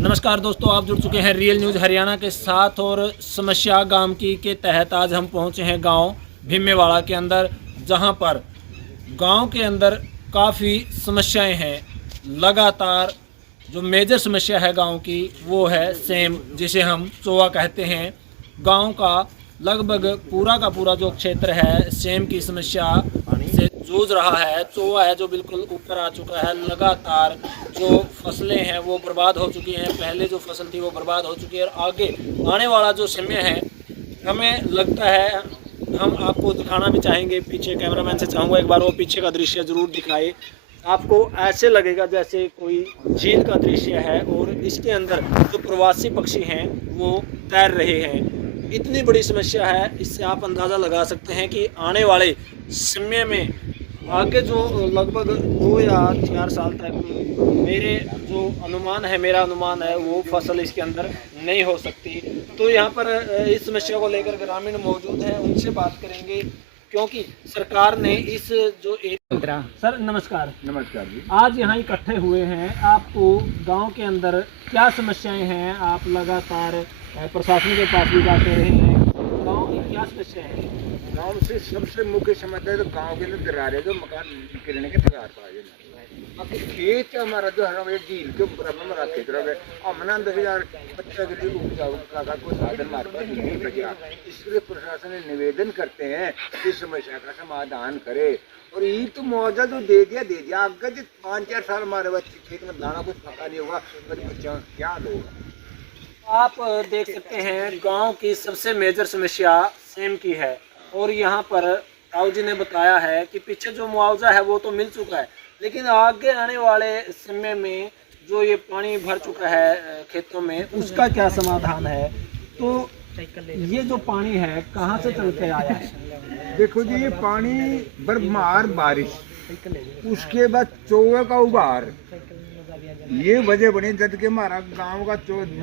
नमस्कार दोस्तों, आप जुड़ चुके हैं रियल न्यूज़ हरियाणा के साथ। और समस्या गांव की के तहत आज हम पहुंचे हैं गांव भीमेवाड़ा के अंदर, जहां पर गांव के अंदर काफ़ी समस्याएं हैं। लगातार जो मेजर समस्या है गांव की वो है सेम, जिसे हम चोआ कहते हैं। गांव का लगभग पूरा का पूरा जो क्षेत्र है सेम की समस्या से जूझ रहा है। चोआ है जो बिल्कुल ऊपर आ चुका है। लगातार जो फसलें हैं वो बर्बाद हो चुकी हैं। पहले जो फसल थी वो बर्बाद हो चुकी है और आगे आने वाला जो समय है, हमें लगता है, हम आपको दिखाना भी चाहेंगे। पीछे कैमरामैन से चाहूँगा एक बार वो पीछे का दृश्य ज़रूर दिखाए। आपको ऐसे लगेगा जैसे कोई झील का दृश्य है और इसके अंदर जो प्रवासी पक्षी हैं वो तैर रहे हैं। इतनी बड़ी समस्या है, इससे आप अंदाज़ा लगा सकते हैं कि आने वाले समय में आगे जो लगभग 2 या 4 साल तक मेरा अनुमान है वो फसल इसके अंदर नहीं हो सकती। तो यहाँ पर इस समस्या को लेकर ग्रामीण मौजूद हैं, उनसे बात करेंगे, क्योंकि सरकार ने इस जो सर नमस्कार। नमस्कार जी। आज यहाँ इकट्ठे हुए हैं, आपको गांव के अंदर क्या समस्याएं हैं? आप लगातार प्रशासन के पास भी जाते रहे हैं, गांव की क्या समस्या है? गांव से सबसे मुख्य समस्या है तो गांव के अंदर दरारें जो मकान गिरने के तैयार पा गए। बाकी खेत हमारा जो है झील के बराबर हमारा खेत रहे हमने 10,000 बच्चा के लिए उपजाऊ का कोई साधन हमारे पास नहीं बचा। इसलिए प्रशासन से निवेदन करते हैं कि समस्या का समाधान करे। और ये तो मुआवजा जो दे दिया आगे जो 5-4 साल हमारे बच्चे खेत में दाना कुछ पका नहीं होगा, मेरे बच्चों क्या होगा। आप देख सकते हैं गांव की सबसे मेजर समस्या सेम की है। और यहाँ पर ताऊ जी ने बताया है कि पीछे जो मुआवजा है वो तो मिल चुका है, लेकिन आगे आने वाले समय में जो ये पानी भर चुका है खेतों में, उसका क्या समाधान है? तो ये जो पानी है कहाँ से चल के आया है? देखो जी, ये पानी बरमार बारिश, उसके बाद चौवे का उबार, ये वजह बनी जब के हमारा गांव का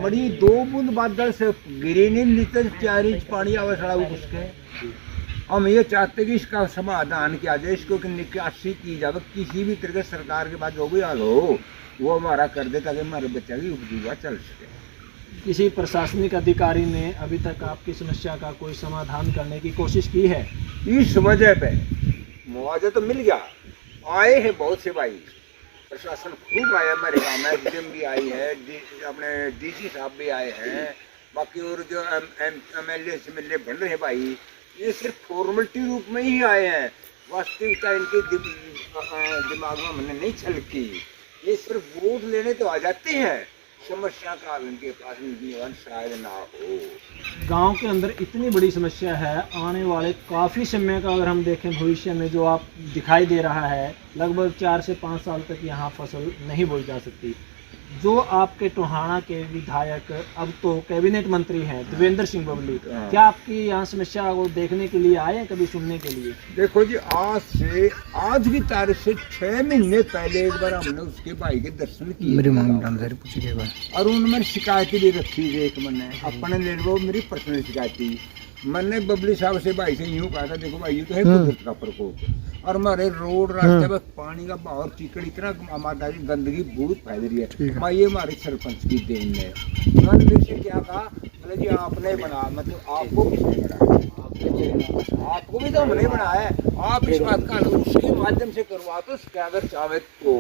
मड़ी 2 बूंद बादल से गिरे नहीं, नीचे 4 इंच पानी आवे सड़ा उसके। हम ये चाहते कि इसका समाधान किया जाए, इसको निकासी की जाए, किसी भी तरह सरकार के पास जो भी हाल हो वो हमारा कर दे, ताकि हमारे बच्चा की उपजीविका चल सके। किसी प्रशासनिक अधिकारी ने अभी तक आपकी समस्या का कोई समाधान करने की कोशिश की है? इस वजह पे मुआवजा तो मिल गया, आए हैं बहुत से भाई, प्रशासन खूब आया हमारे गाँव में, एसडीएम भी आई है, अपने डीसी साहब भी आए हैं, बाकी और जो एमएलए बन रहे हैं भाई, ये सिर्फ फॉर्मेलिटी रूप में ही आए हैं। वास्तविकता इनके दिमाग में हमने नहीं छलकी। ये सिर्फ वोट लेने तो आ जाते हैं, समस्या का इनके पास निवारण शायद ना हो। गांव के अंदर इतनी बड़ी समस्या है, आने वाले काफ़ी समय का अगर हम देखें भविष्य में जो आप दिखाई दे रहा है, लगभग 4 से 5 साल तक यहाँ फसल नहीं बोई जा सकती। जो आपके टोहाना के विधायक अब तो कैबिनेट मंत्री हैं देवेंद्र सिंह बबली, क्या आपकी यहाँ समस्या को देखने के लिए आए हैं, कभी सुनने के लिए? देखो जी, आज की तारीख से 6 महीने पहले एक बार हमने उसके भाई के दर्शन किए और उनमें शिकायतें भी रखी थी। एक मैंने अपने ले लो, मेरी पर्सनल शिकायत मैंने बबली साहब से भाई से यूँ कहा था, देखो भाई ये तो है कुदरत का प्रकोप, और हमारे रोड रास्ते में पानी का बहाव चिकड़ इतना हमारा गंदगी बहुत फैल रही है भाई, ये हमारे सरपंच की देन है। उन्होंने मेरे से क्या कहा, मतलब जी आपने बना, मतलब आपको किसने बनाया? आपको भी तो हमने बनाया है, आप इस बात का उसके माध्यम से करवा तो उसके अगर चाहे तो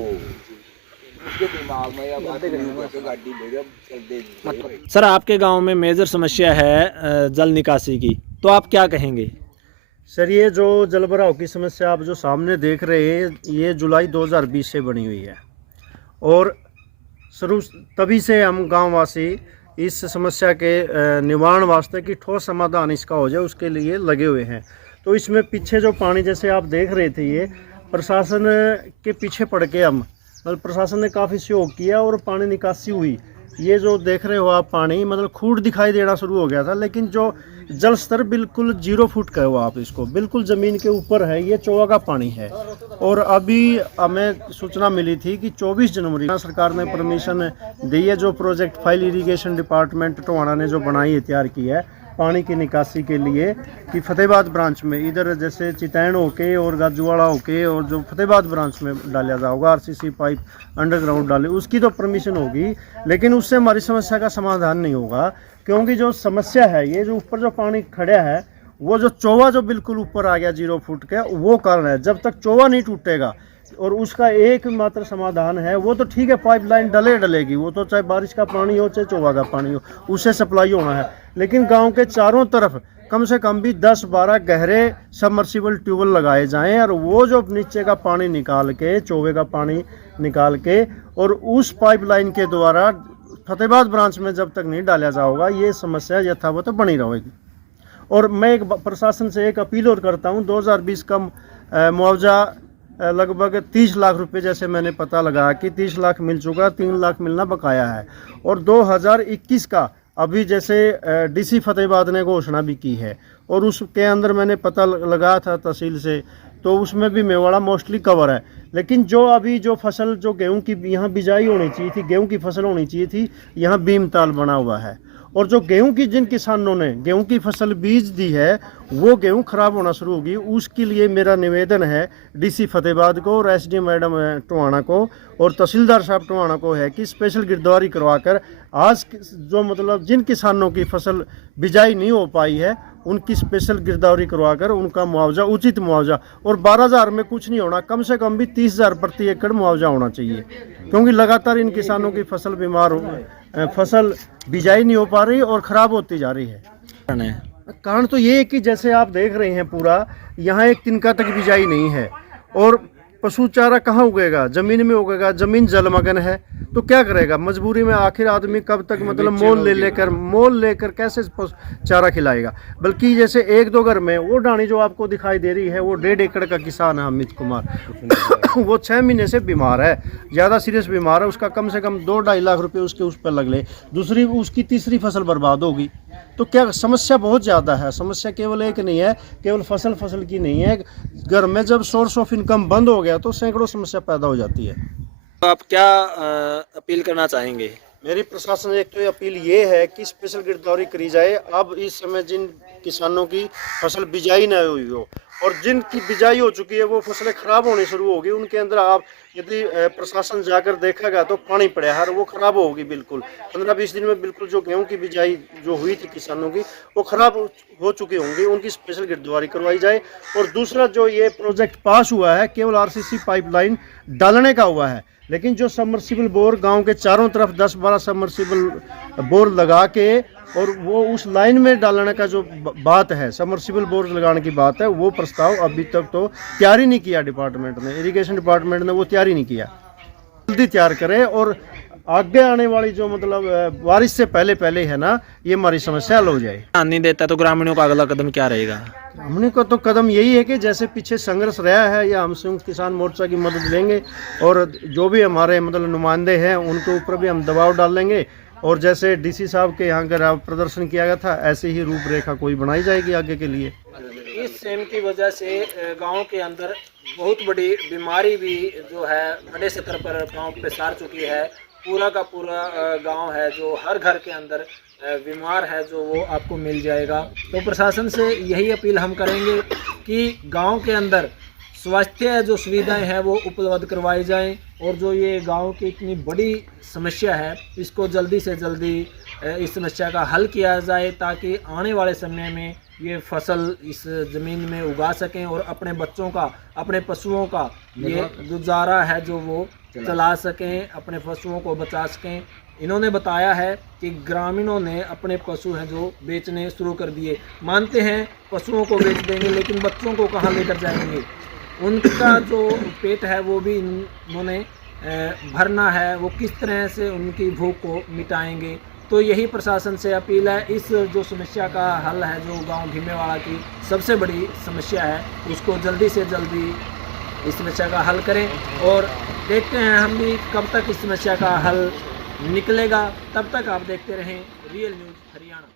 उसके दिमाग में या बात तो गाड़ी भेजा चल दे। सर, आपके गांव में मेजर समस्या है जल निकासी की, तो आप क्या कहेंगे? सर, ये जो जल भराव की समस्या आप जो सामने देख रहे हैं, ये जुलाई 2020 से बनी हुई है और शुरू तभी से हम गांववासी इस समस्या के निवारण वास्ते की ठोस समाधान इसका हो जाए उसके लिए लगे हुए हैं। तो इसमें पीछे जो पानी जैसे आप देख रहे थे, ये प्रशासन के पीछे पड़ के हम मतलब प्रशासन ने काफ़ी सहयोग किया और पानी निकासी हुई। ये जो देख रहे हो आप पानी, मतलब खूड दिखाई देना शुरू हो गया था, लेकिन जो जल स्तर बिल्कुल 0 फुट का है, वो आप इसको बिल्कुल ज़मीन के ऊपर है। ये चोआ का पानी है और अभी हमें सूचना मिली थी कि 24 जनवरी सरकार ने परमिशन दी है। जो project file irrigation department Tohana ने जो बनाई है, तैयार की है, पानी की निकासी के लिए कि फतेहाबाद ब्रांच में इधर जैसे चितैन होके और गाजूवाड़ा होके और जो फतेहाबाद ब्रांच में डाला जाएगा आरसीसी पाइप अंडरग्राउंड डाले, उसकी तो परमिशन होगी, लेकिन उससे हमारी समस्या का समाधान नहीं होगा। क्योंकि जो समस्या है, ये जो ऊपर जो पानी खड़ा है, वो जो चौवा जो बिल्कुल ऊपर आ गया 0 फुट का, वो कारण है। जब तक चौवा नहीं टूटेगा, और उसका एकमात्र समाधान है, वो तो ठीक है पाइपलाइन डलेगी, वो तो चाहे बारिश का पानी हो चाहे चौवा का पानी हो, उससे सप्लाई होना है। लेकिन गांव के चारों तरफ कम से कम भी 10-12 गहरे सबमर्सिबल ट्यूबवेल लगाए जाएं, और वो जो नीचे का पानी निकाल के, चौवे का पानी निकाल के, और उस पाइपलाइन के द्वारा फतेहाबाद ब्रांच में जब तक नहीं डाला जाएगा, ये समस्या यथावत तो बनी रहेगी। और मैं एक प्रशासन से एक अपील और करता हूँ, 2020 का मुआवजा लगभग 30 लाख रुपए जैसे मैंने पता लगा कि 30 लाख मिल चुका, 3 लाख मिलना बकाया है। और 2021 का अभी जैसे डीसी फतेहाबाद ने घोषणा भी की है, और उसके अंदर मैंने पता लगा था तहसील से, तो उसमें भी मेवाड़ा मोस्टली कवर है। लेकिन जो अभी जो फसल जो गेहूं की यहाँ बिजाई होनी चाहिए थी, गेहूं की फसल होनी चाहिए थी, यहाँ बीमताल बना हुआ है। और जो गेहूं की जिन किसानों ने गेहूं की फसल बीज दी है, वो गेहूं खराब होना शुरू होगी। उसके लिए मेरा निवेदन है डीसी फतेहाबाद को और एसडीएम मैडम टोहाना को और तहसीलदार साहब टोहाना को है कि स्पेशल गिरदावरी करवाकर आज जो मतलब जिन किसानों की फसल बिजाई नहीं हो पाई है, उनकी स्पेशल गिरदावरी करवाकर उनका मुआवजा, उचित मुआवजा, और 12,000 में कुछ नहीं होना, कम से कम भी 30,000 प्रति एकड़ मुआवजा होना चाहिए। क्योंकि लगातार इन किसानों की फसल बिजाई नहीं हो पा रही और ख़राब होती जा रही है। कारण तो ये है कि जैसे आप देख रहे हैं, पूरा यहाँ एक तिनका तक बिजाई नहीं है, और पशु चारा कहाँ उगेगा, ज़मीन में उगेगा, ज़मीन जलमग्न है, तो क्या करेगा? मजबूरी में आखिर आदमी कब तक मतलब मोल लेकर कैसे चारा खिलाएगा? बल्कि जैसे 1-2 घर में वो डाणी जो आपको दिखाई दे रही है, वो 1.5 एकड़ का किसान है अमित कुमार वो 6 महीने से बीमार है, ज़्यादा सीरियस बीमार है। उसका कम से कम 2-2.5 लाख रुपए उसके उस पर लग ले, दूसरी उसकी तीसरी फसल बर्बाद होगी। तो क्या समस्या बहुत ज़्यादा है। समस्या केवल एक नहीं है, केवल फसल की नहीं है। घर में जब सोर्स ऑफ इनकम बंद हो गया तो सैकड़ों समस्या पैदा हो जाती है। तो आप क्या अपील करना चाहेंगे? मेरी प्रशासन से एक तो अपील ये है कि स्पेशल गिरदावरी करी जाए। अब इस समय जिन किसानों की फसल बिजाई न हुई हो और जिनकी बिजाई हो चुकी है, वो फसलें खराब होनी शुरू होगी, उनके अंदर आप यदि प्रशासन जाकर देखेगा तो पानी पड़ा है, वो खराब होगी बिल्कुल। 15-20 दिन में बिल्कुल जो गेहूं की बिजाई जो हुई थी किसानों की, वो खराब हो चुकी होंगी, उनकी स्पेशल गिरदावरी करवाई जाए। और दूसरा जो ये प्रोजेक्ट पास हुआ है, केवल आरसीसी पाइपलाइन डालने का हुआ है, लेकिन जो सबमर्सिबल बोर गांव के चारों तरफ 10-12 सबमर्सिबल बोर लगा के और वो उस लाइन में डालने का जो बात है, सबमर्सिबल बोर लगाने की बात है, वो प्रस्ताव अभी तक तो तैयार ही नहीं किया डिपार्टमेंट ने, इरिगेशन डिपार्टमेंट ने वो तैयार ही नहीं किया। जल्दी तैयार करें और आगे आने वाली जो मतलब बारिश से पहले है ना, ये हमारी समस्या हल हो जाए। ध्यान नहीं देता तो ग्रामीणों का अगला कदम क्या रहेगा? हमने को तो कदम यही है कि जैसे पीछे संघर्ष रहा है, या हम संयुक्त किसान मोर्चा की मदद लेंगे और जो भी हमारे मतलब नुमाइंदे हैं उनके ऊपर भी हम दबाव डालेंगे। और जैसे डीसी साहब के यहाँ अगर प्रदर्शन किया गया था, ऐसे ही रूपरेखा कोई बनाई जाएगी आगे के लिए। इस सेम की वजह से गांव के अंदर बहुत बड़ी बीमारी भी जो है बड़े स्तर पर गांव पे सार चुकी है। पूरा का पूरा गांव है जो हर घर के अंदर बीमार है, जो वो आपको मिल जाएगा। तो प्रशासन से यही अपील हम करेंगे कि गांव के अंदर स्वास्थ्य जो सुविधाएं हैं वो उपलब्ध करवाई जाएं, और जो ये गांव की इतनी बड़ी समस्या है, इसको जल्दी से जल्दी इस समस्या का हल किया जाए, ताकि आने वाले समय में ये फसल इस ज़मीन में उगा सकें और अपने बच्चों का, अपने पशुओं का ये गुजारा है जो वो चला सकें, अपने पशुओं को बचा सकें। इन्होंने बताया है कि ग्रामीणों ने अपने पशु हैं जो बेचने शुरू कर दिए। मानते हैं पशुओं को बेच देंगे, लेकिन बच्चों को कहाँ लेकर जाएंगे? उनका जो पेट है वो भी इन्होंने भरना है, वो किस तरह से उनकी भूख को मिटाएंगे? तो यही प्रशासन से अपील है, इस जो समस्या का हल है, जो गांव भीमेवाड़ा की सबसे बड़ी समस्या है, उसको जल्दी से जल्दी इस समस्या का हल करें। और देखते हैं हम भी कब तक इस समस्या का हल निकलेगा। तब तक आप देखते रहें रियल न्यूज़ हरियाणा।